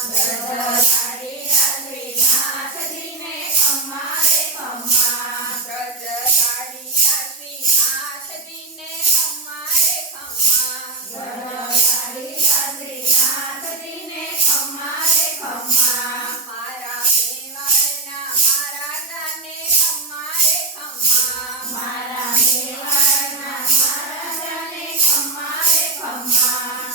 વ્રજધારી શ્રીનાથજીને ખમ્મા રે ખમ્મા. વ્રજધારી શ્રીનાથજીને ખમ્મા રે ખમ્મા. વ્રજધારી શ્રીનાથજીને ખમ્મા રે ખમ્મા. મારા મેવાડના મહારાજાને ખમ્મા રે ખમ્મા. મારા મેવાડના મહારાજાને ખમ્મા રે ખમ્મા.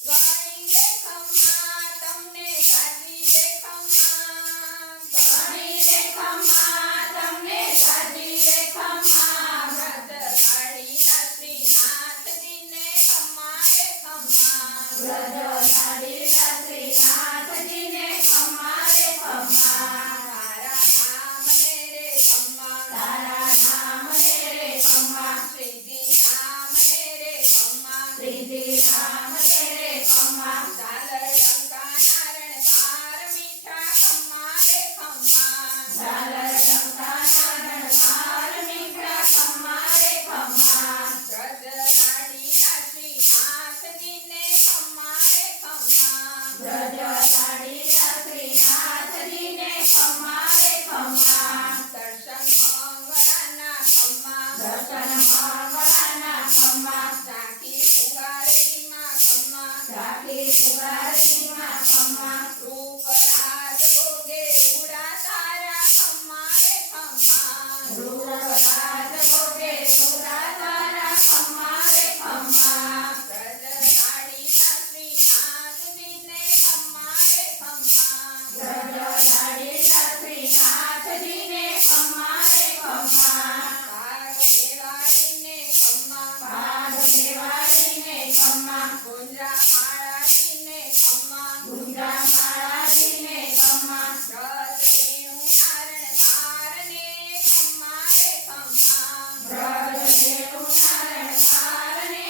ગણી રે ખમ્મા તમને જાજી રે ખમ્મા. ગણી રે ખમ્મા તમને જાજી રે ખમ્મા. વ્રજધારી શ્રીનાથજીને ખમ્મા રે ખમ્મા. વ્રજધારી શ્રીનાથજીને ખમ્મા રે ખમ્મા. તારા નામને રે ખમ્મા. તારા નામને રે ખમ્મા. શ્રીજી રામને રે ખમ્મા. શ્રીજી રામને રે ખમ્મા. ઝાલર ટંકાના રણકાર મીઠા ખમ્મા રે ખમ્મા. ઝાલર ટંકાના રણકાર મીઠા ખમ્મા રે ખમ્મા. વ્રજધારી શ્રીનાથજીને ખમ્મા રે ખમ્મા. વ્રજધારી શ્રીનાથજીને ખમ્મા રે ખમ્મા. દર્શન મંગળાના ખમ્મા. દર્શન મંગળાના ખમ્મા. ઝાંખી શૃંગારજીમાં ખમ્મા. ઝાંખી શૃંગારજીમાં ખમ્મા. રૂપરાજ ભોગે ઉડા તારા ખમ્મા રે ખમ્મા. રૂપરાજ ભોગે ઉડા તારા ખમ્મા રે ખમ્મા. વ્રજધારી શ્રીનાથજીને ખમ્મા રે ખમ્મા. વ્રજધારી શ્રીનાથજીને ખમ્મા રે ખમ્મા. ભાગ મેવાડીને ખમ્મા. ભાગ મેવાડીને ખમ્મા. ગુંજા માળાજીને ખમ્મા. ગુંજા માળાજીને ખમ્મા. વ્રજરેણુ નારણકારને ખમ્મા રે ખમ્મા. વ્રજરેણુના રણકારને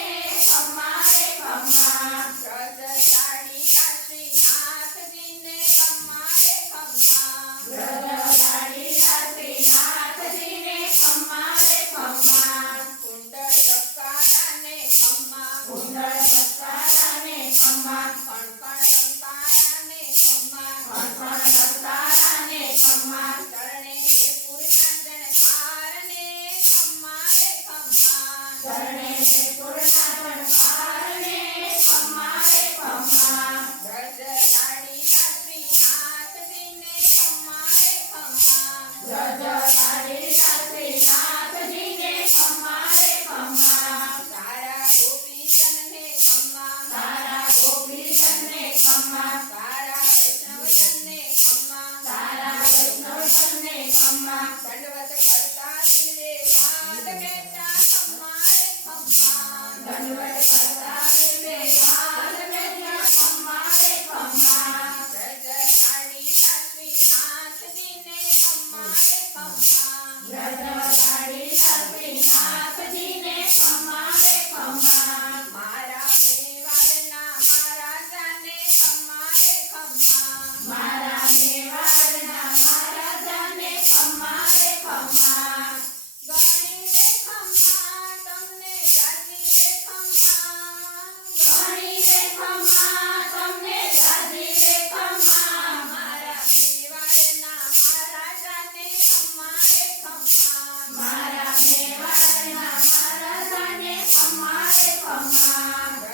ખમ્મા રે ખમ્મા. વ્રજધારી શ્રીનાથજીને ખમ્મા રે ખમ્મા. વ્રજધારી શ્રીનાથજીને ખમ્મા રે ખમ્મા. કુંડળ ચક્કારાને ખમ્મા. કુંડળ ચક્કારાને ખમ્મા. કણકણ ટંકારાને ખમ્મા. કણકણ ટંકારાને ખમ્મા. ચરણે પૂર્ણા જણકારને ખમ્મા રે ખમ્મા. ચરણે પૂર્ણા જણકારને ખમ્મા રે ખમ્મા. વ્રજધારી શ્રીનાથજીને ખમ્મા રે ખમ્મા. વ્રજધારી શ્રીનાથજીને ખમ્મા રે ખમ્મા. તારા ગોપીજનને ખમ્મા. તારા ગોપીજનને ખમ્મા. તારા વૈષ્ણવજનને ખમ્મા. તારા વૈષ્ણવજનને ખમ્મા. દંડવત કરતા દિલે વાદ કહેતા ખમ્મા રે ખમ્મા. દંડવત કરતા વિવે વાદ કહેતા ખમ્મા રે ખમ્મા. વ્રજધારી શ્રીનાથજીને ખમ્મા રે ખમ્મા. વ્રજધારી શ્રીનાથજીને ખમ્મા રે ખમ્મા. મારા મેવાડના મહારાજાને ખમ્મા રે ખમ્મા. મારા મેવાડના મહારાજાને ખમ્મા રે ખમ્મા. ગણી રે ખમ્મા તમને જાજી રે ખમ્મા. ગણી રે ખમ્મા તમને જાજી રે ખમ્મા. મારા મેવાડના મહારાજાને ખમ્મા રે ખમ્મા. મારા મેવાડના મહારાજાને ખમ્મા રે ખમ્મા.